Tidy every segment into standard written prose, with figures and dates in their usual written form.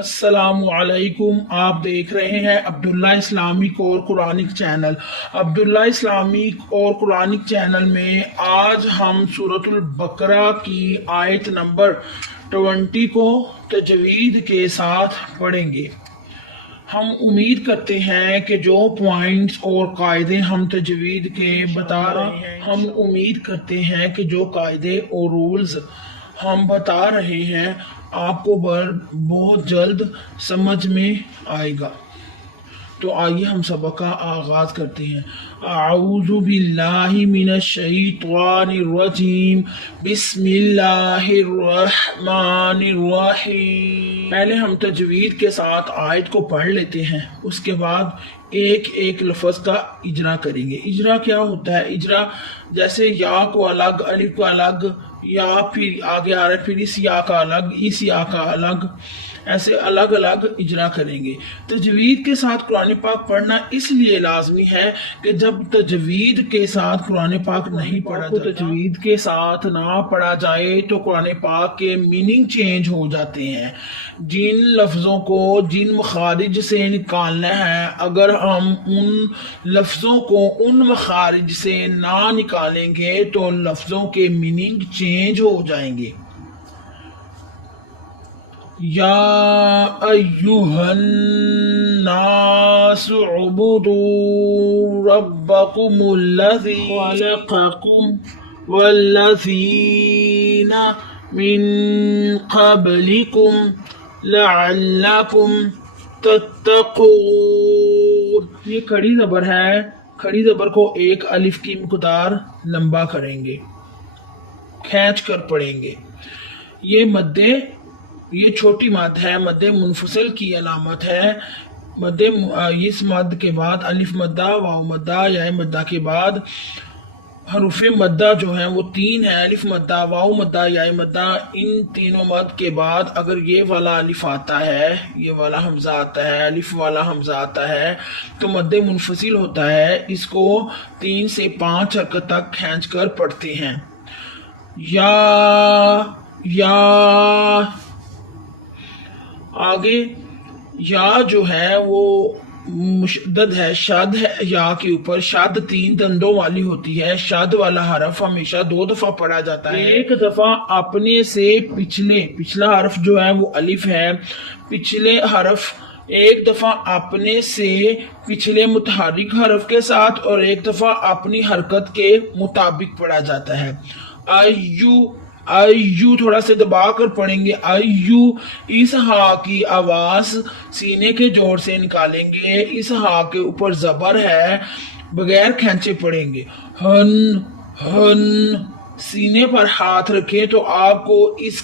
السلام علیکم، آپ دیکھ رہے ہیں عبداللہ اسلامک اور قرآنک چینل۔ عبداللہ اسلامک اور قرآنک چینل میں آج ہم سورۃ البقرہ کی آیت نمبر 20 کو تجوید کے ساتھ پڑھیں گے۔ ہم امید کرتے ہیں کہ جو پوائنٹس اور قاعدے ہم تجوید کے بتا رہے ہیں جو قاعدے اور رولز ہم بتا رہے ہیں آپ کو بہت جلد سمجھ میں آئے گا۔ تو آئیے ہم سبق کا آغاز کرتے ہیں۔ اعوذ باللہ من الشیطان الرجیم، بسم اللہ الرحمن الرحیم۔ پہلے ہم تجوید کے ساتھ آیت کو پڑھ لیتے ہیں، اس کے بعد ایک ایک لفظ کا اجرا کریں گے۔ اجرا کیا ہوتا ہے؟ اجرا جیسے یا کو الگ، الف کو الگ، یا پھر آگے آ رہا ہے پھر اس یا کا الگ، اس یا کا الگ، ایسے الگ الگ اجرا کریں گے۔ تجوید کے ساتھ قرآن پاک پڑھنا اس لیے لازمی ہے کہ جب تجوید کے ساتھ قرآن پاک نہیں پڑھا جاتا، تجوید کے ساتھ نہ پڑھا جائے تو قرآن پاک کے میننگ چینج ہو جاتے ہیں۔ جن لفظوں کو جن مخارج سے نکالنا ہے، اگر ہم ان لفظوں کو ان مخارج سے نہ نکالیں گے تو لفظوں کے میننگ چینج ہو جائیں گے۔ یا ایہا الناس اعبدوا ربکم الذی خلقکم والذین من قبلکم لعلکم تتقون۔ یہ کھڑی زبر ہے، کھڑی زبر کو ایک الف کی مقدار لمبا کریں گے، کھینچ کر پڑھیں گے۔ یہ چھوٹی مد ہے، مد منفصل کی علامت ہے۔ اس مد کے بعد الف مدہ، واو مدہ، یا مدہ کے بعد حروف مدہ جو ہیں وہ 3 ہیں، الف مدہ، واو مدہ، یا مدہ۔ ان تینوں مد کے بعد اگر یہ والا الف آتا ہے، یہ والا حمزہ آتا ہے، الف والا حمزہ آتا ہے تو مد منفصل ہوتا ہے۔ اس کو 3 سے 5 حرکت تک کھینچ کر پڑھتے ہیں۔ یا آگے یا جو ہے وہ مشدد ہے، شد ہے، یا کے اوپر شد 3 دندوں والی ہوتی ہے۔ شد والا حرف ہمیشہ 2 دفعہ پڑھا جاتا ہے۔ ایک دفعہ اپنے سے پچھلا حرف جو ہے وہ الف ہے، پچھلے حرف ایک دفعہ اپنے سے پچھلے متحرک حرف کے ساتھ اور ایک دفعہ اپنی حرکت کے مطابق پڑھا جاتا ہے۔ ایو تھوڑا سے دبا کر پڑھیں گے۔ ایو، اس ہا کی آواز سینے کے جوڑ سے نکالیں گے۔ اس ہا کے اوپر زبر ہے، بغیر کھینچے پڑھیں گے۔ ہن سینے پر ہاتھ رکھیں تو آپ کو اس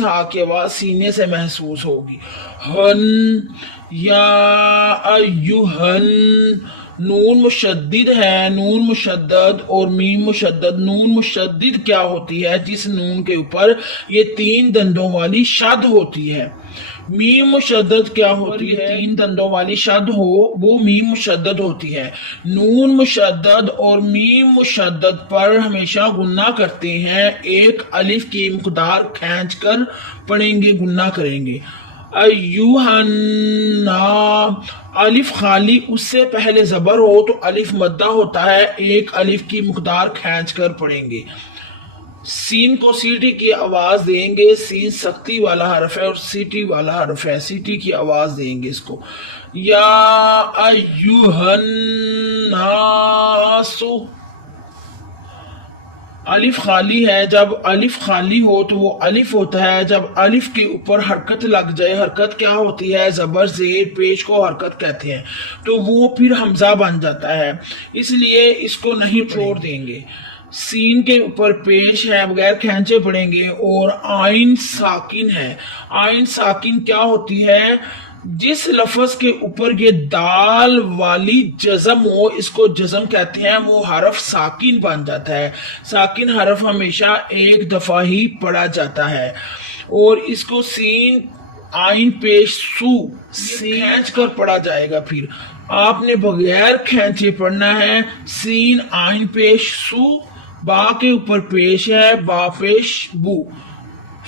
ہا کی آواز سینے سے محسوس ہوگی۔ ہن یا ایوہن، نون مشدد ہے، نون مشدد اور میم مشدد۔ نون مشدد کیا ہوتی ہے؟ جس نون کے اوپر یہ 3 دندوں والی شد ہوتی ہے۔ میم مشدد کیا ہوتی ہے؟ 3 دندوں والی شد ہو وہ میم مشدد ہوتی ہے۔ نون مشدد اور میم مشدد پر ہمیشہ غنہ کرتے ہیں، ایک الف کی مقدار کھینچ کر پڑھیں گے، غنہ کریں گے۔ ایوہن، الف خالی اس سے پہلے زبر ہو تو الف مدہ ہوتا ہے، ایک الف کی مقدار کھینچ کر پڑھیں گے۔ سین کو سیٹی کی آواز دیں گے، سین سختی والا حرف ہے اور سیٹی والا حرف ہے، سیٹی کی آواز دیں گے اس کو۔ یا ایوہن ناس، الف خالی ہے، جب الف خالی ہو تو وہ الف ہوتا ہے، جب الف کے اوپر حرکت لگ جائے، حرکت کیا ہوتی ہے؟ زبر زیر پیش کو حرکت کہتے ہیں، تو وہ پھر حمزہ بن جاتا ہے، اس لیے اس کو نہیں چھوڑ دیں گے۔ سین کے اوپر پیش ہے، بغیر کھینچے پڑھیں گے، اور آئین ساکن ہے۔ آئین ساکن کیا ہوتی ہے؟ جس لفظ کے اوپر یہ دال والی جزم ہو، اس کو جزم کہتے ہیں، وہ حرف ساکن بن جاتا ہے۔ ساکن حرف ہمیشہ ایک دفعہ ہی پڑھا جاتا ہے، اور اس کو سین آئین پیش سو کھینچ کر پڑھا جائے گا۔ پھر آپ نے بغیر کھینچے پڑھنا ہے، سین آئین پیش سو، با کے اوپر پیش ہے، با پیش بو،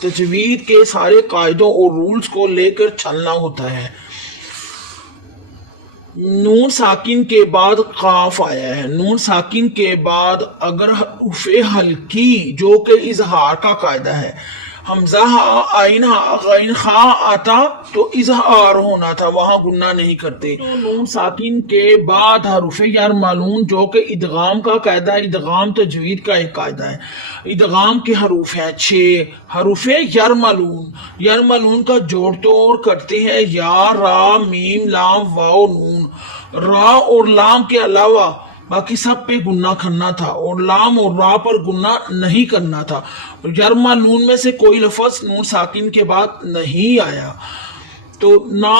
تجوید کے سارے قاعدوں اور رولز کو لے کر چلنا ہوتا ہے۔ نون ساکن کے بعد قاف آیا ہے، نون ساکن کے بعد اگر حروف ہلکی جو کہ اظہار کا قاعدہ ہے، حمزہ عین غین خا آتا تو اظہار ہونا تھا، وہاں گناہ نہیں کرتے۔ تو نون ساکن کے بعد حروف یرملون جو کہ ادغام کا قاعدہ ہے، ادغام تجوید کا ایک قاعدہ ہے۔ ادغام کے حروف ہیں 6 حروف یرملون، یرملون کا جوڑ توڑ کرتے ہیں یا را میم لام واو نون۔ را اور لام کے علاوہ باقی سب پہ گناہ کرنا تھا اور لام اور را پر گناہ نہیں کرنا تھا۔ یرملون میں سے کوئی لفظ نون ساکن کے بعد نہیں آیا، تو نہ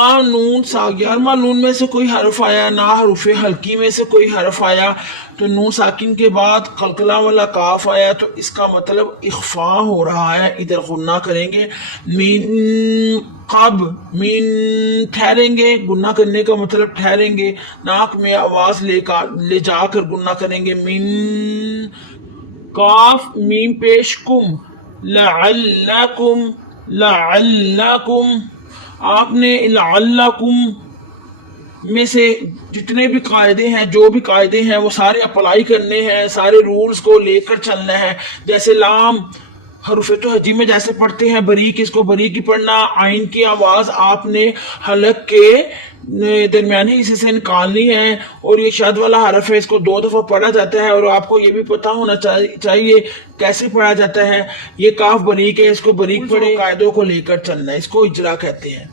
یرملون میں سے کوئی حرف آیا، نہ حروف ہلکی میں سے کوئی حرف آیا، تو نون ساکن کے بعد قلقلہ والا کاف آیا، تو اس کا مطلب اخفاء ہو رہا ہے، ادھر گناہ کریں گے۔ من قب من ٹھہریں گے، گناہ کرنے کا مطلب ٹھہریں گے، ناک میں آواز لے جا کر گناہ کریں گے۔ من کاف میم پیش کم لعلکم، لعلکم آپ نے لعلکم میں سے جتنے بھی قاعدے ہیں، جو بھی قاعدے ہیں وہ سارے اپلائی کرنے ہیں، سارے رولز کو لے کر چلنا ہے۔ جیسے لام حروف توحیدی میں جیسے پڑھتے ہیں باریک، اس کو باریک ہی پڑھنا۔ عین کی آواز آپ نے حلق کے درمیانی حصے سے نکالنی ہے، اور یہ شد والا حرف ہے، اس کو 2 دفعہ پڑھا جاتا ہے، اور آپ کو یہ بھی پتہ ہونا چاہیے کیسے پڑھا جاتا ہے۔ یہ کاف باریک ہے، اس کو باریک پڑھے، قاعدوں کو لے کر چلنا ہے، اس کو اجرا کہتے ہیں۔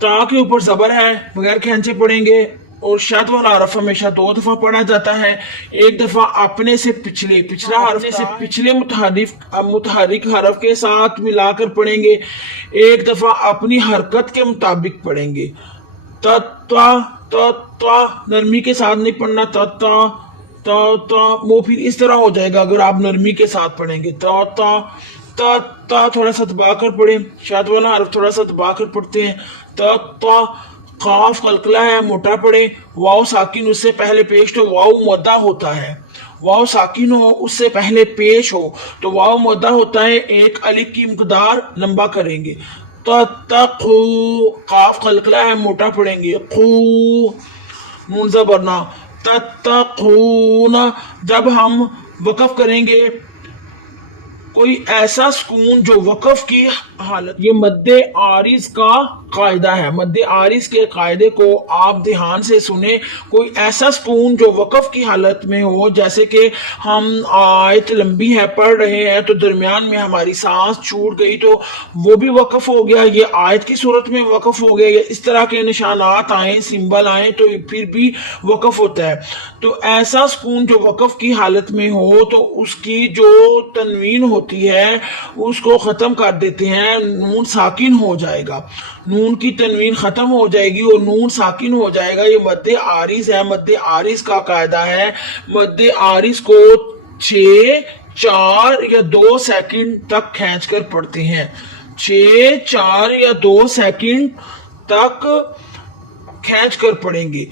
تا کے اوپر زبر ہے، بغیر کھینچے پڑھیں گے، اور شد والا حرف ہمیشہ 2 دفعہ پڑھا جاتا ہے۔ ایک دفعہ اپنے سے پچھلا حرف سے پچھلے متحرک حرف کے ساتھ ملا کر پڑھیں گے، ایک دفعہ اپنی حرکت کے مطابق پڑھیں گے۔ تا نرمی کے ساتھ نہیں پڑھنا، تا وہ پھر اس طرح ہو جائے گا اگر آپ نرمی کے ساتھ پڑھیں گے۔ تا تھوڑا سا دبا کر پڑھیں، شد والا حرف تھوڑا سا دبا کر پڑھتے ہیں۔ تا قاف قلقلہ ہے، موٹا پڑھے، واو ساکن اس سے پہلے پیش تو واو مدہ ہوتا ہے، واو ساکن ہو اس سے پہلے پیش ہو تو واو مدہ ہوتا ہے، ایک الف کی مقدار لمبا کریں گے۔ تتقو قاف قلقلہ ہے، موٹا پڑھیں گے، قو نون زبرنا، تتقون۔ جب ہم وقف کریں گے کوئی ایسا سکون جو وقف کی حالت، یہ مد عارض کا قاعدہ ہے، مد عارض کے قاعدے کو آپ دھیان سے سنیں۔ کوئی ایسا سکون جو وقف کی حالت میں ہو، جیسے کہ ہم آیت لمبی ہے پڑھ رہے ہیں تو درمیان میں ہماری سانس چھوٹ گئی تو وہ بھی وقف ہو گیا، یہ آیت کی صورت میں وقف ہو گیا، اس طرح کے نشانات آئیں، سمبل آئیں تو پھر بھی وقف ہوتا ہے۔ تو ایسا سکون جو وقف کی حالت میں ہو تو اس کی جو تنوین ہوتی ہے اس کو ختم کر دیتے ہیں، نون ساکن ہو جائے گا، نون کی تنوین ختم ہو جائے گی اور نون ساکن ہو جائے گا۔ یہ مد عارض ہے، مد عارض کا قاعدہ ہے۔ مد عارض کو 6 4 یا 2 سیکنڈ تک کھینچ کر پڑھتے ہیں، 6 4 یا 2 سیکنڈ تک کھینچ کر پڑھیں گے۔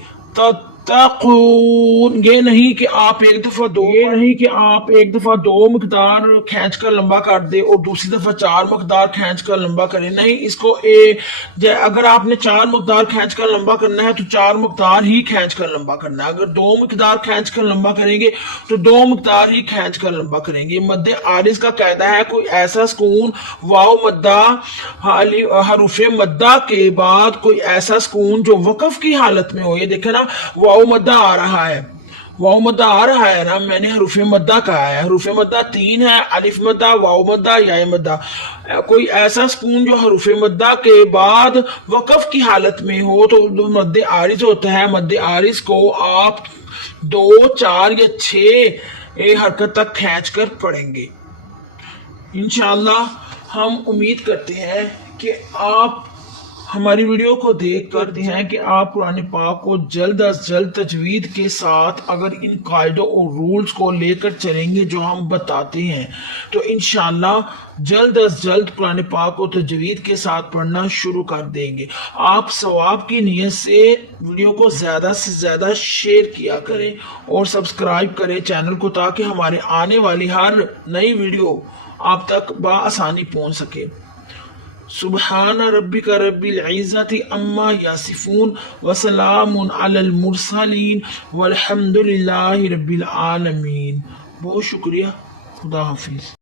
تقون، یہ نہیں کہ آپ ایک دفعہ 2 مقدار کھینچ کر لمبا کر دے اور دوسری دفعہ 4 مقدار کھینچ کر لمبا کریں، نہیں، اس کو اگر آپ نے 4 مقدار کھینچ کر لمبا کرنا ہے تو 4 مقدار ہی کھینچ کر لمبا کرنا ہے، اگر 2 مقدار کھینچ کر لمبا کریں گے تو 2 مقدار ہی کھینچ کر لمبا کریں گے۔ مد عارض کا قاعدہ ہے کوئی ایسا سکون، واو مدہ حروف مدہ کے بعد کوئی ایسا سکون جو وقف کی حالت میں ہو۔ یہ دیکھیں نا، واو مدہ آ رہا ہے، واو مدہ آ رہا ہے نا، میں نے حروف مدہ کہا ہے، حروف مدہ 3 ہے، الف مدہ، واو مدہ، یا مدہ۔ کوئی ایسا سکون جو حروف مدہ کے بعد وقف کی حالت میں ہو تو مد عارض ہوتا ہے۔ مد عارض کو آپ 2 4 یا 6 حرکت تک کھینچ کر پڑھیں گے۔ انشاءاللہ ہم امید کرتے ہیں کہ آپ ہماری ویڈیو کو دیکھ کرتے ہیں کہ آپ قرآن پاک کو جلد از جلد تجوید کے ساتھ اگر ان قاعدوں اور رولز کو لے کر چلیں گے جو ہم بتاتے ہیں تو انشاءاللہ جلد از جلد قرآن پاک کو تجوید کے ساتھ پڑھنا شروع کر دیں گے۔ آپ ثواب کی نیت سے ویڈیو کو زیادہ سے زیادہ شیئر کیا کریں اور سبسکرائب کریں چینل کو، تاکہ ہمارے آنے والی ہر نئی ویڈیو آپ تک بآسانی پہنچ سکے۔ سبحان ربک رب العزت عما یصفون وسلام علی المرسلین والحمد للہ رب العالمین۔ بہت شکریہ، خدا حافظ۔